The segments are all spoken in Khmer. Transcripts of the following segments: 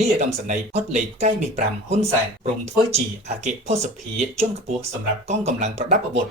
នេះឧត្តមសេនីយ៍ផុតលេខកៃមី5ហ៊ុនសែនព្រមធ្វើជាអគ្គភស្តុភារជាន់ខ្ពស់សម្រាប់កងកម្លាំងប្រដាប់អាវុធ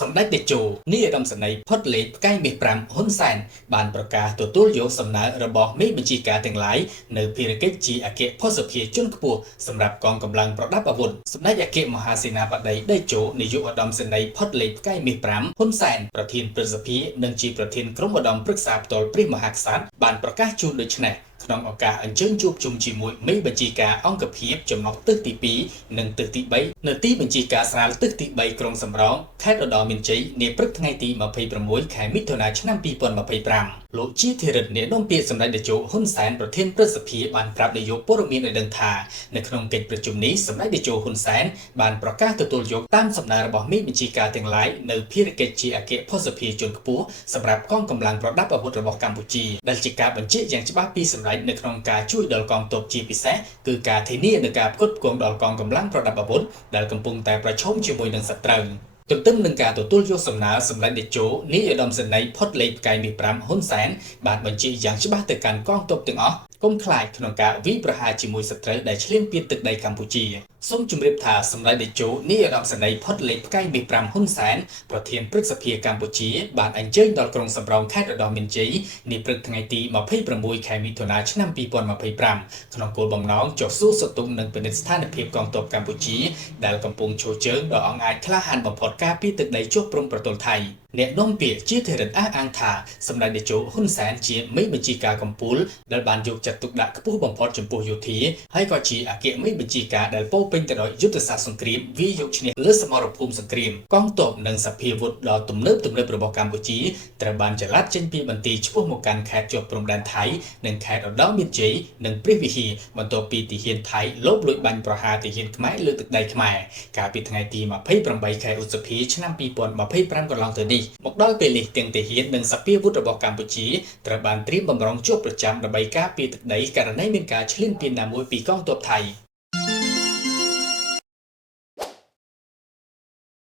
សម្ដេចតេជោនាយឧត្តមសេនីយ៍ផុតលេខកៃមាស5ហ៊ុនសែនបានប្រកាសទទួលយកសំណើរបស់មេបញ្ជាការទាំងឡាយនៅភារកិច្ចជាអគ្គភស្តុភារជាន់ខ្ពស់សម្រាប់កងកម្លាំងប្រដាប់អាវុធសម្ដេចអគ្គមហាសេនាបតីតេជោនាយកឧត្តមសេនីយ៍ផុតលេខកៃមាស5ហ៊ុនសែនប្រធានព្រឹទ្ធសភានិងជាប្រធានក្រុមឧត្តមប្រឹក្សាផ្ទាល់ព្រះមហាក្សត្របានប្រកាសជូនដូចនេះក្នុងឱកាសអញ្ជើញជួបជុំជាមួយមេបញ្ជាការអង្គភាពចំណុចទិសទី2និងទិសទី3នៅទីបញ្ជាការស្រាលទិសទី3ក្រុងសំរោងខេត្តឧត្តរមានជ័យនាព្រឹកថ្ងៃទី26ខែមិថុនាឆ្នាំ2025លោកជាធិរិទ្ធអ្នកនាំពាក្យសម្ដេចតេជោហ៊ុនសែនប្រធានព្រឹទ្ធសភាបានប្រាប់នាយកព័ត៌មានឲ្យដឹងថានៅក្នុងកិច្ចប្រជុំនេះសម្ដេចតេជោហ៊ុនសែនបានប្រកាសទទួលយកតាមសំណើរបស់មេបញ្ជាការទាំងឡាយនៅភារកិច្ចជាអគ្គភស្តុភារជាន់ខ្ពស់សម្រាប់កងកម្លាំងប្រដាប់អាវុធរបស់កម្ពុជាដែលជាការបញ្ជាក់យ៉ាងច្បាស់ពីសម្ដេចនៅក្នុងការជួយដល់កងទ័ពជាពិសេសគឺការធានានៅការផ្គត់ផ្គង់ដល់កងកម្លាំងប្រដាប់អាវុធដែលកំពុងតែប្រឈមជាមួយនឹងសត្រូវទន្ទឹមនឹងការទទួលយកសំណើសម្ដេចតេជោនាយឧត្តមសេនីយ៍ផុតលេខកៃមាស5ហ៊ុនសែនបានបញ្ជាយ៉ាងច្បាស់ទៅកាន់កងទ័ពទាំងអស់កុំខ្លាចក្នុងការវាយប្រហារជាមួយសត្រូវដែលឈ្លានពានទឹកដីកម្ពុជាសូមជម្រាបថាសម្ដេចតេជោនាយឧត្តមសេនីយ៍ផុតលេខកៃមាស5ហ៊ុនសែនប្រធានព្រឹទ្ធសភាកម្ពុជាបានអញ្ជើញដល់ក្រុងសំរោងខេត្តឧត្តរមានជ័យនាព្រឹកថ្ងៃទី26ខែមិថុនាឆ្នាំ2025ក្នុងគោលបំណងចុះសួរសុខទុក្ខនិងពិនិត្យស្ថានភាពកងទ័ពកម្ពុជាដែលកំពុងឈរជើងដ៏អង្អាចក្លាហានបំផុតការពារទឹកដីជាប់ព្រំប្រទល់ថៃអ្នកនាំពាក្យជាធិរិទ្ធអះអាងថាសម្ដេចតេជោហ៊ុនសែនជាមេបញ្ជាការកំពូលដែលបានយកចិត្តទុកដាក់ខ្ពស់បំផុតចំពោះយោធាហើយក៏ជាអគ្គមេបញ្ជាការដែលពោពេញទៅដោយយុទ្ធសាស្ត្រសង្គ្រាមវាយកឈ្នះលើសមរភូមិសង្គ្រាមកងទ័ពនិងសភាវុធដ៏ទំនើបរបស់កម្ពុជាត្រូវបានចល័តចេញពីបន្ទាយឆ្ពោះមកកាន់ខេត្តជាប់ព្រំដែនថៃនិងខេត្តឧត្តរមានជ័យនិងព្រះវិហារបន្ទាប់ពីទាហានថៃលបលួចបាញ់ប្រហារទាហានខ្មែរលើទឹកដីខ្មែរកាលពីថ្ងៃទី28ខែឧសភាឆ្នាំ2025កន្លងទៅនេះមកដល់ពេលនេះទាំងទាហាននិងសភាវុធរបស់កម្ពុជាត្រូវបានត្រៀមបម្រុងជាប់ប្រចាំដើម្បីការពារទឹកដីករណីមានការឈ្លានពានណាមួយពីកងទ័ពថៃ